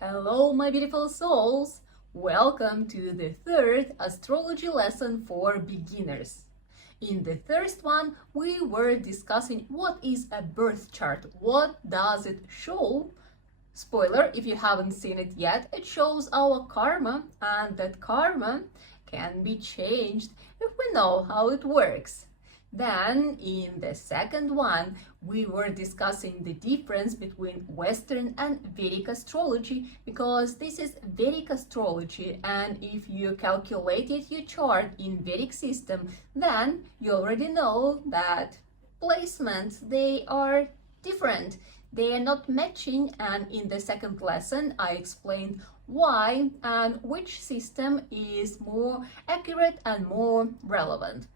Hello, my beautiful souls! Welcome to the third astrology lesson for beginners. In the first one, we were discussing what is a birth chart, what does it show. Spoiler, if you haven't seen it yet, it shows our karma, and that karma can be changed if we know how it works. Then, in the second one, we were discussing the difference between Western and Vedic astrology, because this is Vedic astrology, and if you calculated your chart in Vedic system, then you already know that placements, they are different. They are not matching, and in the second lesson, I explained why and which system is more accurate and more relevant.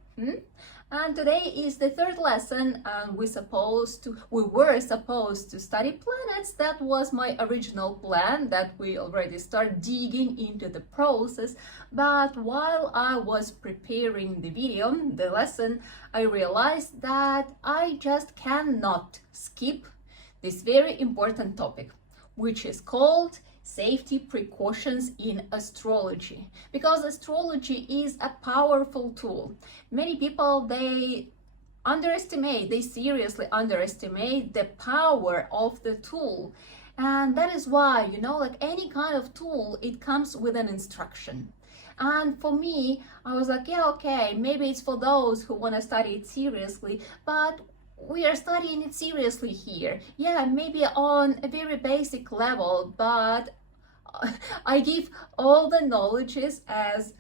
And today is the third lesson, and we were supposed to study planets. That was my original plan, that we already start digging into the process. But while I was preparing the video, the lesson, I realized that I just cannot skip this very important topic, which is called safety precautions in astrology, because astrology is a powerful tool. Many people, they seriously underestimate the power of the tool. And that is why, like any kind of tool, it comes with an instruction. And for me, I was like, yeah, okay, maybe it's for those who want to study it seriously, but we are studying it seriously here. Yeah, maybe on a very basic level, but I give all the knowledges as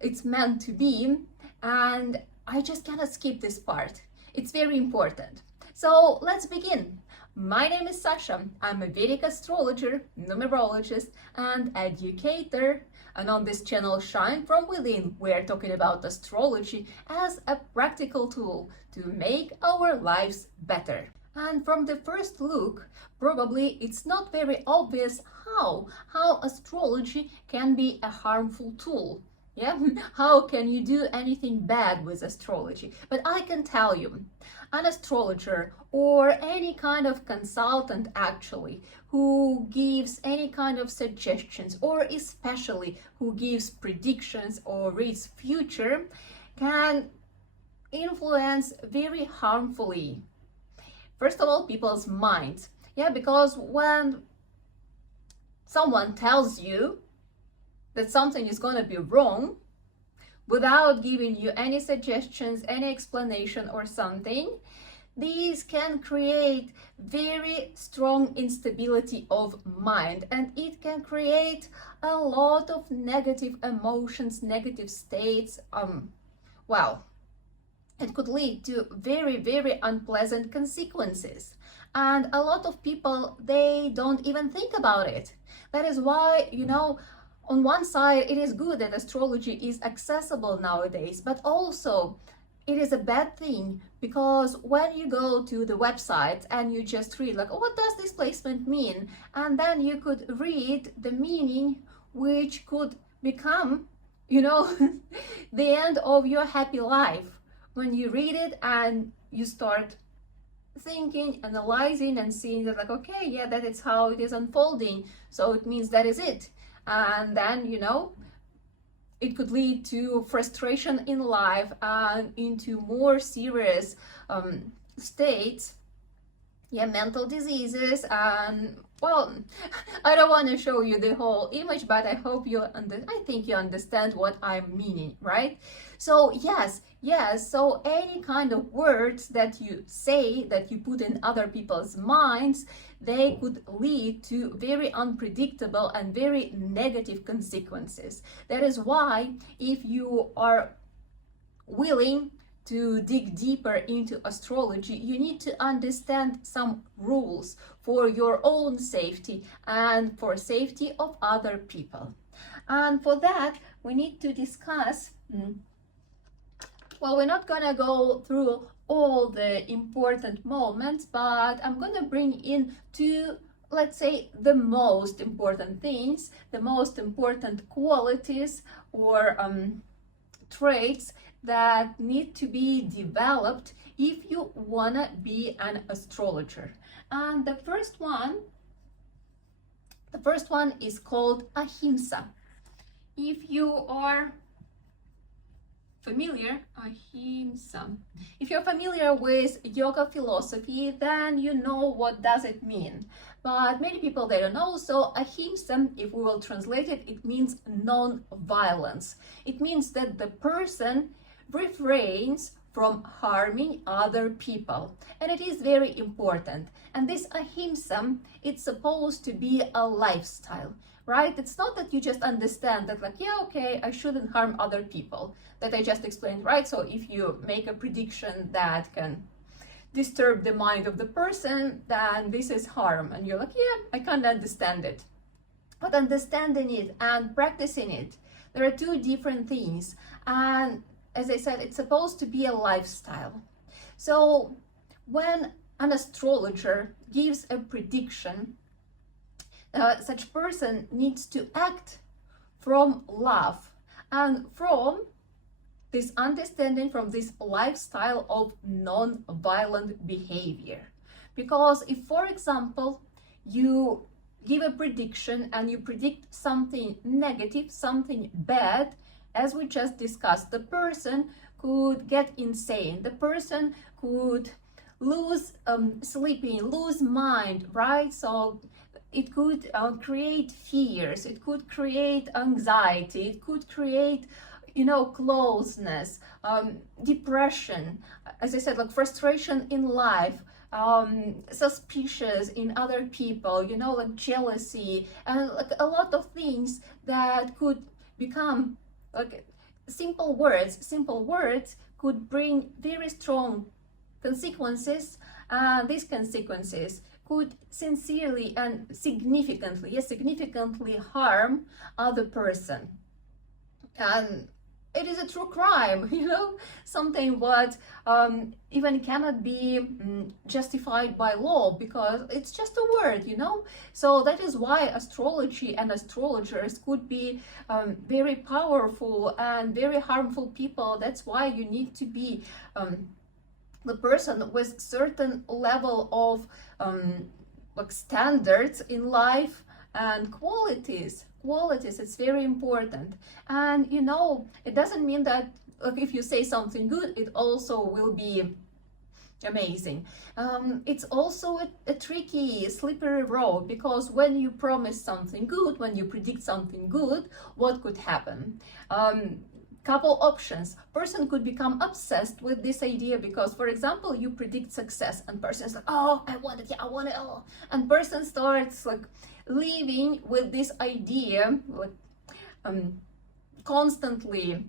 it's meant to be, and I just cannot skip this part. It's very important. So let's begin. My name is Sasha. I'm a Vedic astrologer, numerologist, and educator. And on this channel, Shine From Within, we are talking about astrology as a practical tool to make our lives better. And from the first look, probably it's not very obvious how astrology can be a harmful tool. Yeah, how can you do anything bad with astrology? But I can tell you, an astrologer or any kind of consultant actually who gives any kind of suggestions, or especially who gives predictions or reads future, can influence very harmfully, first of all, people's minds. Yeah, because when someone tells you that something is going to be wrong without giving you any suggestions, any explanation or something, these can create very strong instability of mind, and it can create a lot of negative emotions, negative states. It could lead to very, very unpleasant consequences. And a lot of people, they don't even think about it. That is why, on one side, it is good that astrology is accessible nowadays, but also it is a bad thing, because when you go to the website and you just read, like, oh, what does this placement mean? And then you could read the meaning, which could become, the end of your happy life. When you read it and you start thinking, analyzing, and seeing that, like, okay, yeah, that is how it is unfolding, so it means that is it. And then, it could lead to frustration in life and into more serious states, mental diseases. And well, I don't want to show you the whole image, but I think you understand what I'm meaning, right? So yes, so any kind of words that you say, that you put in other people's minds, they could lead to very unpredictable and very negative consequences. That is why, if you are willing to dig deeper into astrology, you need to understand some rules for your own safety and for safety of other people. And for that, we need to discuss, we're not gonna go through all the important moments, but I'm gonna bring in two, let's say, the most important things, the most important qualities or traits that need to be developed if you wanna be an astrologer. And the first one The first one is called ahimsa. If you are familiar, ahimsa. If you're familiar with yoga philosophy, then you know what does it mean. But many people, they don't know. So ahimsa, if we will translate it, it means non-violence. It means that the person refrains from harming other people. And it is very important. And this ahimsa, it's supposed to be a lifestyle, right? It's not that you just understand that, like, yeah, okay, I shouldn't harm other people, that I just explained, right? So if you make a prediction that can disturb the mind of the person, then this is harm. And you're like, yeah, I can't understand it. But understanding it and practicing it, there are two different things. And as I said, it's supposed to be a lifestyle. So when an astrologer gives a prediction, such person needs to act from love and from this understanding, from this lifestyle of non-violent behavior. Because if, for example, you give a prediction and you predict something negative, something bad, as we just discussed, the person could get insane, the person could lose sleeping, lose mind, right? So it could create fears, it could create anxiety, it could create, closeness, depression, as I said, like frustration in life, suspicious in other people, like jealousy, and like a lot of things that could become like simple words could bring very strong consequences. These consequences could sincerely and significantly harm other person. And it is a true crime, something what even cannot be justified by law, because it's just a word, So that is why astrology and astrologers could be very powerful and very harmful people. That's why you need to be the person with certain level of like standards in life and qualities. It's very important. And it doesn't mean that like if you say something good, it also will be amazing. It's also a tricky, slippery road, because when you promise something good, when you predict something good, what could happen? Couple options. Person could become obsessed with this idea, because, for example, you predict success and person's like, oh, I want it, oh, and person starts like living with this idea, like constantly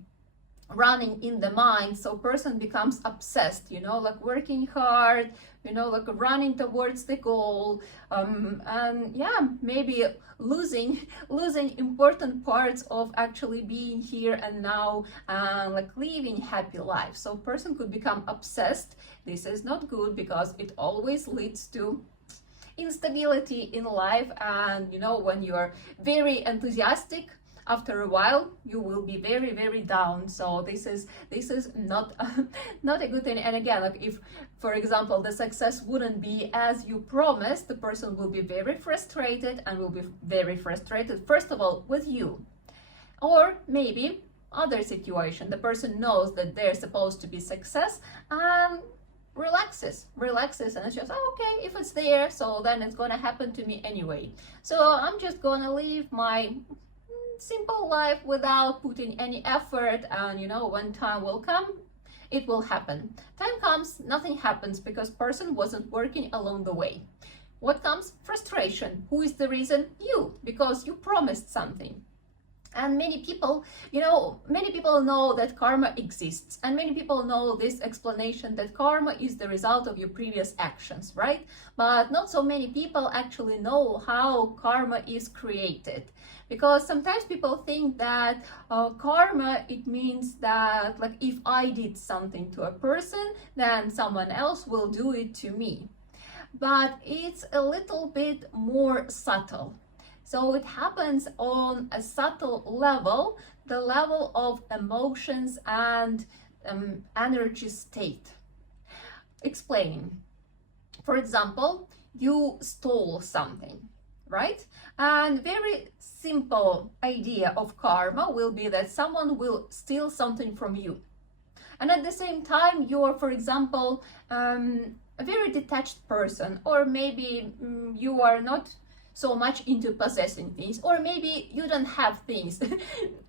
running in the mind. So person becomes obsessed, like working hard, like running towards the goal, and yeah, maybe losing important parts of actually being here and now, like living happy life. So person could become obsessed. This is not good, because it always leads to instability in life. And when you are very enthusiastic, after a while you will be very, very down. So this is not not a good thing. And again, like if, for example, the success wouldn't be as you promised, the person will be very frustrated, and will be very frustrated, first of all, with you. Or maybe other situation, the person knows that there's supposed to be success and relaxes, and it's just, oh, okay, if it's there, so then it's gonna happen to me anyway, so I'm just gonna live my simple life without putting any effort. And when time will come, it will happen. Time comes, nothing happens, because person wasn't working along the way. What comes? Frustration. Who is the reason? You, because you promised something. And many people know that karma exists, and many people know this explanation that karma is the result of your previous actions, right? But not so many people actually know how karma is created, because sometimes people think that karma, it means that like if I did something to a person, then someone else will do it to me. But it's a little bit more subtle. So it happens on a subtle level, the level of emotions and energy state. Explaining. For example, you stole something, right? And very simple idea of karma will be that someone will steal something from you. And at the same time, you're, for example, a very detached person, or maybe you are not so much into possessing things, or maybe you don't have things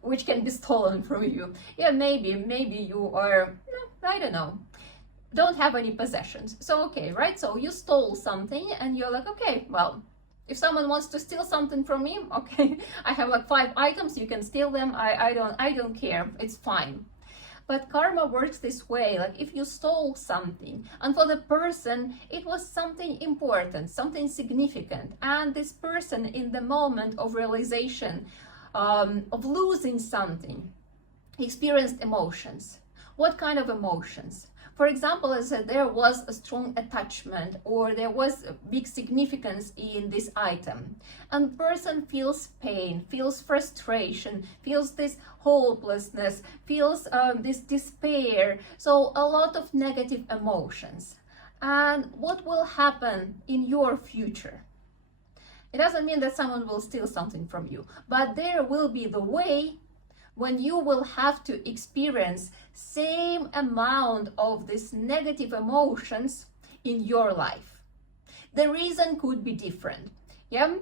which can be stolen from you. Yeah, maybe you are, I don't know, don't have any possessions. So okay, right? So you stole something and you're like, okay, well, if someone wants to steal something from me, okay, I have like 5 items, you can steal them. I don't care. It's fine. But karma works this way, like if you stole something, and for the person it was something important, something significant, and this person in the moment of realization, of losing something, experienced emotions. What kind of emotions? For example, as I said, there was a strong attachment, or there was a big significance in this item, and the person feels pain, feels frustration, feels this hopelessness, feels this despair, so a lot of negative emotions. And what will happen in your future? It doesn't mean that someone will steal something from you, but there will be the way when you will have to experience same amount of these negative emotions in your life. The reason could be different. Yeah?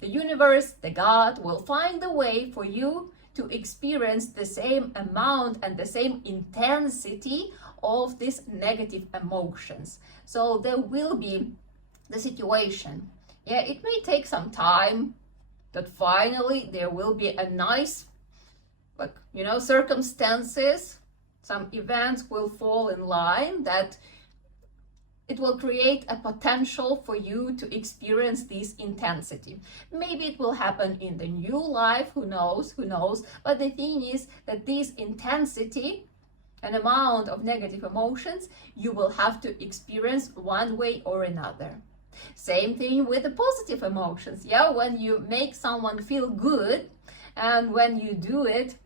The universe, the God, will find a way for you to experience the same amount and the same intensity of these negative emotions. So there will be the situation. Yeah, it may take some time, but finally there will be a nice, like, circumstances, some events will fall in line that it will create a potential for you to experience this intensity. Maybe it will happen in the new life, who knows, but the thing is that this intensity, an amount of negative emotions, you will have to experience one way or another. Same thing with the positive emotions. Yeah, when you make someone feel good and when you do it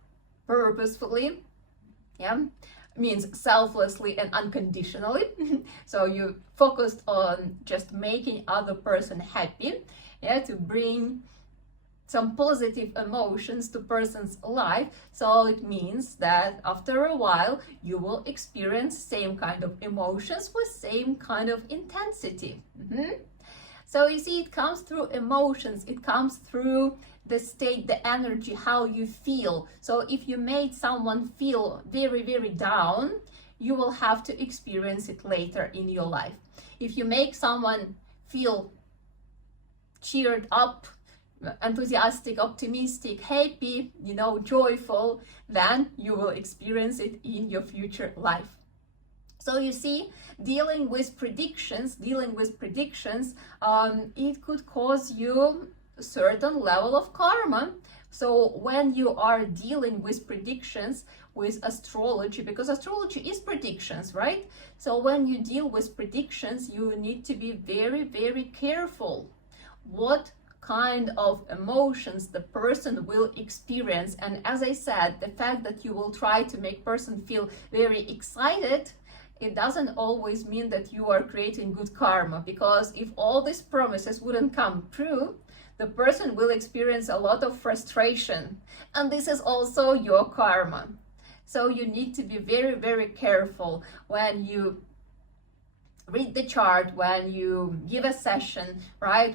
purposefully, yeah, means selflessly and unconditionally. So you focused on just making other person happy, yeah, to bring some positive emotions to person's life. So it means that after a while you will experience same kind of emotions with same kind of intensity. So you see, it comes through emotions, it comes through the state, the energy, how you feel. So if you made someone feel very, very down, you will have to experience it later in your life. If you make someone feel cheered up, enthusiastic, optimistic, happy, joyful, then you will experience it in your future life. So you see, dealing with predictions, it could cause you a certain level of karma. So when you are dealing with predictions, with astrology, because astrology is predictions, right? So when you deal with predictions, you need to be very, very careful what kind of emotions the person will experience. And as I said, the fact that you will try to make person feel very excited, it doesn't always mean that you are creating good karma, because if all these promises wouldn't come true, the person will experience a lot of frustration, and this is also your karma. So you need to be very, very careful when you read the chart, when you give a session, right?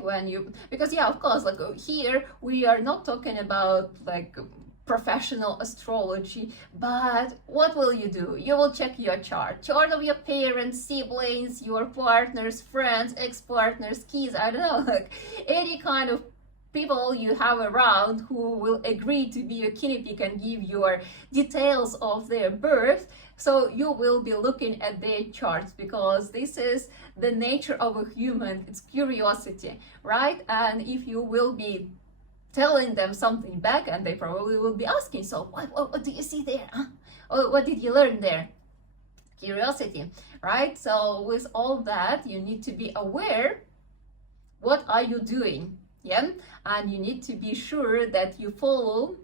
Because yeah, of course, like here we are not talking about like professional astrology, but what will you do? You will check your chart of your parents, siblings, your partners, friends, ex-partners, kids, I don't know, like any kind of people you have around who will agree to be your guinea pig and give your details of their birth. So you will be looking at their charts, because this is the nature of a human, it's curiosity, right? And if you will be telling them something back, and they probably will be asking, so what do you see there? Huh? Or what did you learn there? Curiosity, right? So with all that, you need to be aware, what are you doing? Yeah, and you need to be sure that you follow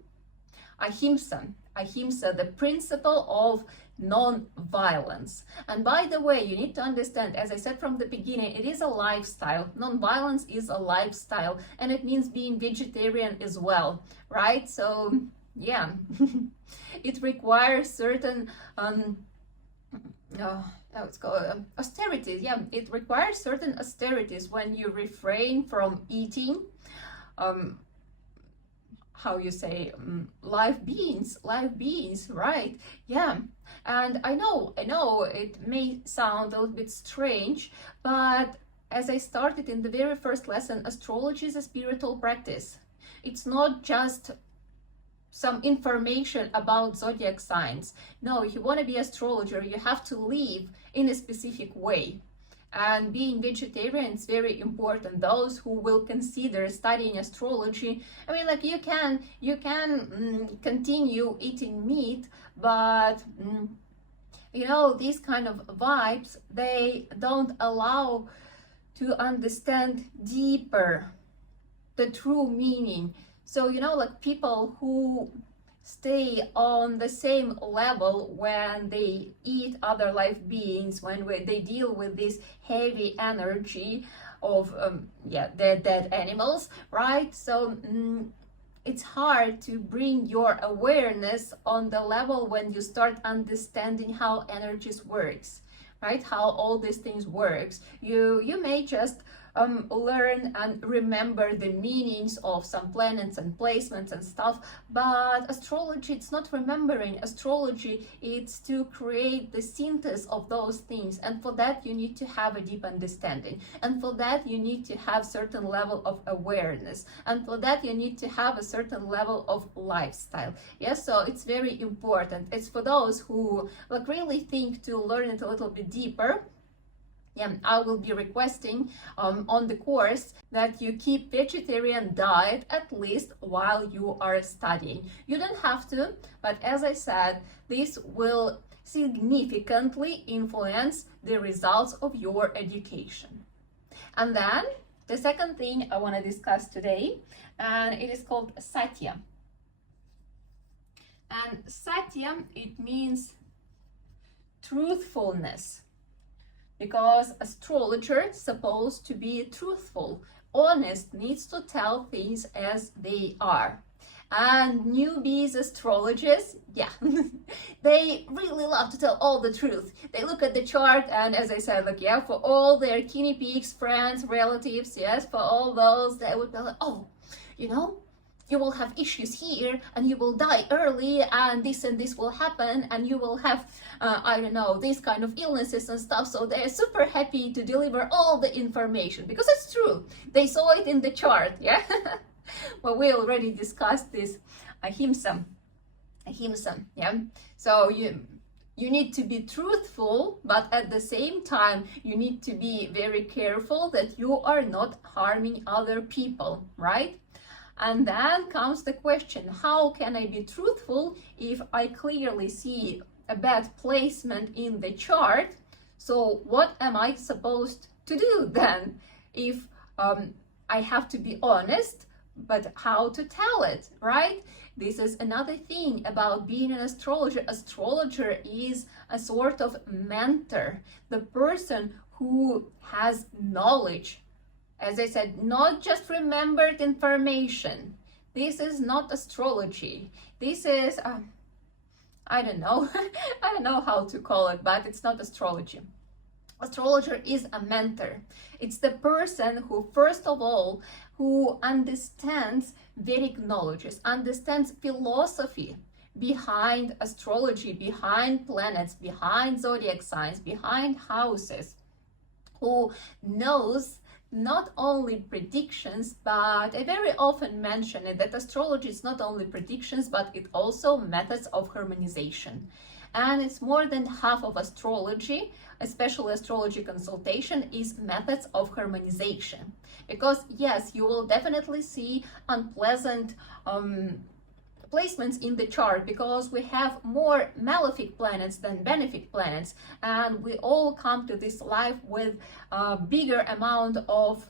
ahimsa. ahimsa, the principle of non-violence. And by the way, you need to understand, as I said from the beginning, it is a lifestyle. Non-violence is a lifestyle, and it means being vegetarian as well, right? So yeah, it requires certain it's called austerities. Yeah, it requires certain austerities when you refrain from eating how you say live beings, right? Yeah. And I know it may sound a little bit strange, but as I started in the very first lesson, astrology is a spiritual practice. It's not just some information about zodiac signs. No, if you want to be astrologer, you have to live in a specific way. And being vegetarian is very important. Those who will consider studying astrology, I mean, like you can continue eating meat, but you know, these kind of vibes, they don't allow to understand deeper the true meaning. So, you know, like people who stay on the same level when they eat other life beings, when they deal with this heavy energy of dead animals, right? So it's hard to bring your awareness on the level when you start understanding how energies works, right? How all these things works. You may just learn and remember the meanings of some planets and placements and stuff, but astrology, it's not remembering. Astrology, it's to create the synthesis of those things, and for that you need to have a deep understanding, and for that you need to have certain level of awareness, and for that you need to have a certain level of lifestyle. Yes, so it's very important. It's for those who like really think to learn it a little bit deeper. Yeah, I will be requesting on the course that you keep vegetarian diet at least while you are studying. You don't have to, but as I said, this will significantly influence the results of your education. And then the second thing I want to discuss today, and it is called satya. And satya, it means truthfulness. Because astrologer is supposed to be truthful, honest, needs to tell things as they are. And newbies astrologers, yeah, they really love to tell all the truth. They look at the chart and, as I said, like, yeah, for all their guinea pigs, friends, relatives, yes, for all those, they would be like, oh, you know, you will have issues here and you will die early and this will happen and you will have I don't know, these kind of illnesses and stuff. So they're super happy to deliver all the information because it's true, they saw it in the chart. Yeah. Well, we already discussed this ahimsa. Yeah, so you need to be truthful, but at the same time you need to be very careful that you are not harming other people, right? And then comes the question, how can I be truthful if I clearly see a bad placement in the chart? So what am I supposed to do then if I have to be honest, but how to tell it, right? This is another thing about being an astrologer. Astrologer is a sort of mentor, the person who has knowledge. As I said, not just remembered information. This is not astrology. This is, I don't know. I don't know how to call it, but it's not astrology. Astrologer is a mentor. It's the person who, first of all, who understands Vedic knowledges, understands philosophy behind astrology, behind planets, behind zodiac signs, behind houses, who knows not only predictions, but I very often mention it that astrology is not only predictions, but it also methods of harmonization. And it's more than half of astrology, especially astrology consultation, is methods of harmonization. Because yes, you will definitely see unpleasant placements in the chart because we have more malefic planets than benefic planets, and we all come to this life with a bigger amount of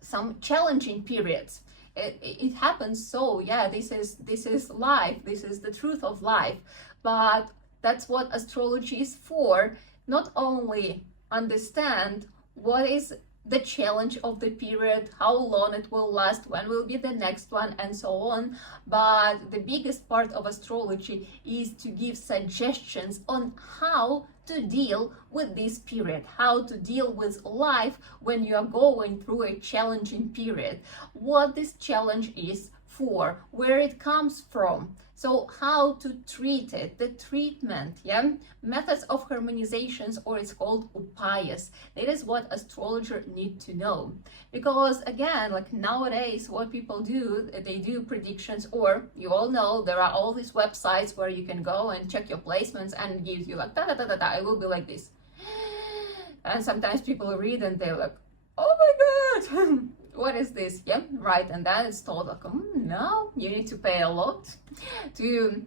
some challenging periods. it happens. So yeah, this is life, this is the truth of life. But that's what astrology is for. Not only understand what is the challenge of the period, how long it will last, when will be the next one, and so on, but the biggest part of astrology is to give suggestions on how to deal with this period, how to deal with life when you are going through a challenging period, what this challenge is for, where it comes from, so how to treat it, the treatment, yeah, methods of harmonizations, or it's called upayas. That is what astrologer need to know, because again, like nowadays, what people do, they do predictions, or you all know there are all these websites where you can go and check your placements and gives you like da da da da da, it will be like this, and sometimes people read and they're like, oh my god. What is this? Yeah, right. And then it's told like, no, you need to pay a lot to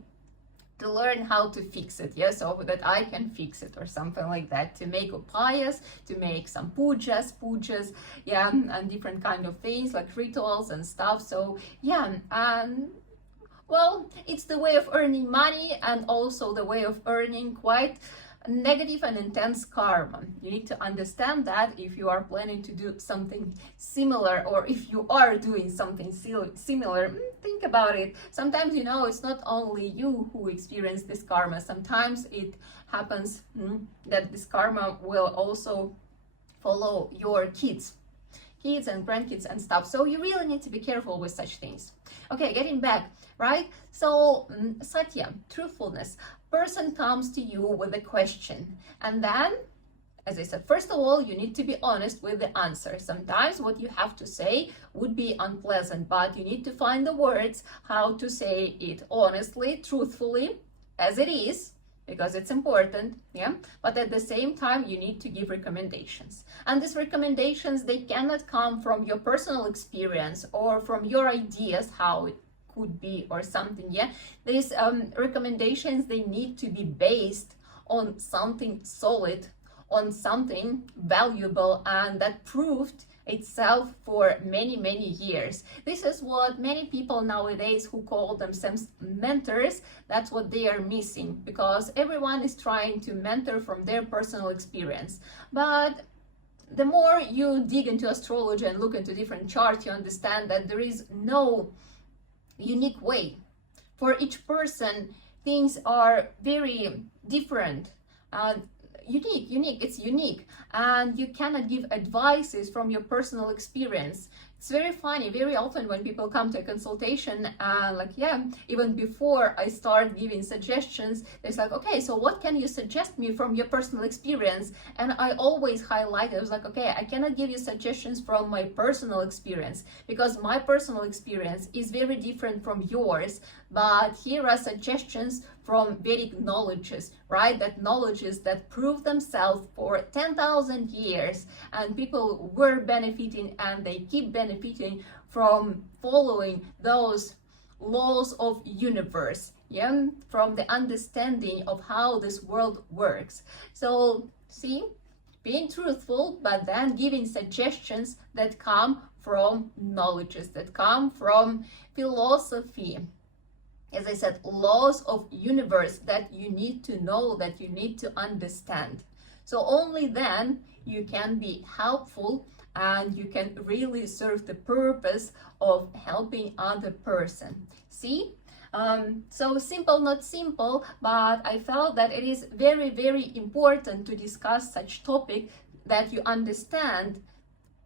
learn how to fix it, yeah, so that I can fix it, or something like that, to make upayas, to make some pujas, yeah, and different kind of things like rituals and stuff. So yeah, and well, it's the way of earning money, and also the way of earning quite negative and intense karma. You need to understand that if you are planning to do something similar, or if you are doing something similar, think about it. Sometimes, you know, it's not only you who experience this karma. Sometimes it happens that this karma will also follow your kids and grandkids and stuff. So you really need to be careful with such things. Okay, getting back, right? So satya, truthfulness. Person comes to you with a question, and then, as I said, first of all, you need to be honest with the answer. Sometimes what you have to say would be unpleasant, but you need to find the words how to say it honestly, truthfully, as it is, because it's important, yeah. But at the same time, you need to give recommendations, and these recommendations, they cannot come from your personal experience or from your ideas how it could be or something, yeah. These recommendations, they need to be based on something solid, on something valuable, and that proved itself for many years. This is what many people nowadays who call themselves mentors, that's what they are missing, because everyone is trying to mentor from their personal experience. But the more you dig into astrology and look into different charts, you understand that there is no unique way. For each person, things are very different, unique, it's unique, and you cannot give advices from your personal experience. It's very funny, very often when people come to a consultation, like, yeah, even before I start giving suggestions, it's like, okay, so what can you suggest me from your personal experience? And I always highlight it. I was like, okay, I cannot give you suggestions from my personal experience, because my personal experience is very different from yours, but here are suggestions from Vedic knowledges, right? That knowledges that prove themselves for 10,000 years, and people were benefiting and they keep benefiting from following those laws of universe, yeah, from the understanding of how this world works. So see, being truthful, but then giving suggestions that come from knowledges, that come from philosophy. As I said, laws of universe that you need to know, that you need to understand. So only then you can be helpful, and you can really serve the purpose of helping other person. See? So simple, not simple, but I felt that it is very important to discuss such topic, that you understand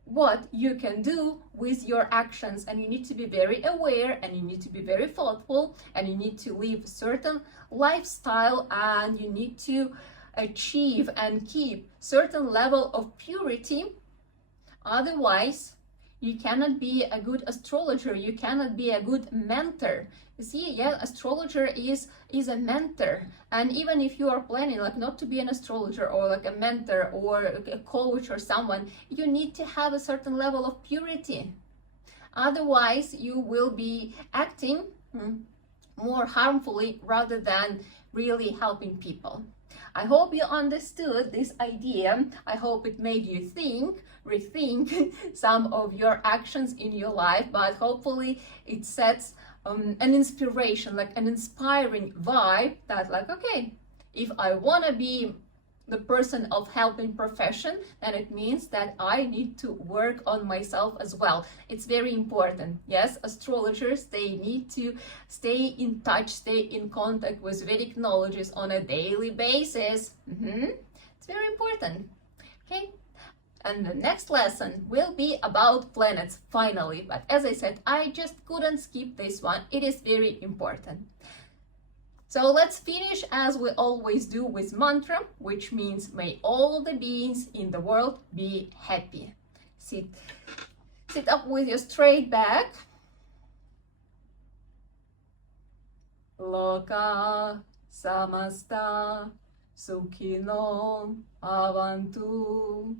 what you can do with your actions, and you need to be very aware, and you need to be very thoughtful, and you need to live a certain lifestyle, and you need to achieve and keep certain level of purity. Otherwise, you cannot be a good astrologer, you cannot be a good mentor. You see, yeah, astrologer is a mentor, and even if you are planning like not to be an astrologer or like a mentor or a coach or someone, you need to have a certain level of purity. Otherwise, you will be acting more harmfully rather than really helping people. I hope you understood this idea. I hope it made you think, rethink some of your actions in your life, but hopefully it sets an inspiration, like an inspiring vibe that like, okay, if I want to be the person of helping profession, then it means that I need to work on myself as well. It's very important. Yes, astrologers, they need to stay in touch, stay in contact with Vedic knowledges on a daily basis. It's very important. Okay. And the next lesson will be about planets, finally. But as I said, I just couldn't skip this one. It is very important. So let's finish as we always do with mantra, which means may all the beings in the world be happy. Sit up with your straight back. Loka samasta sukhino bhavantu.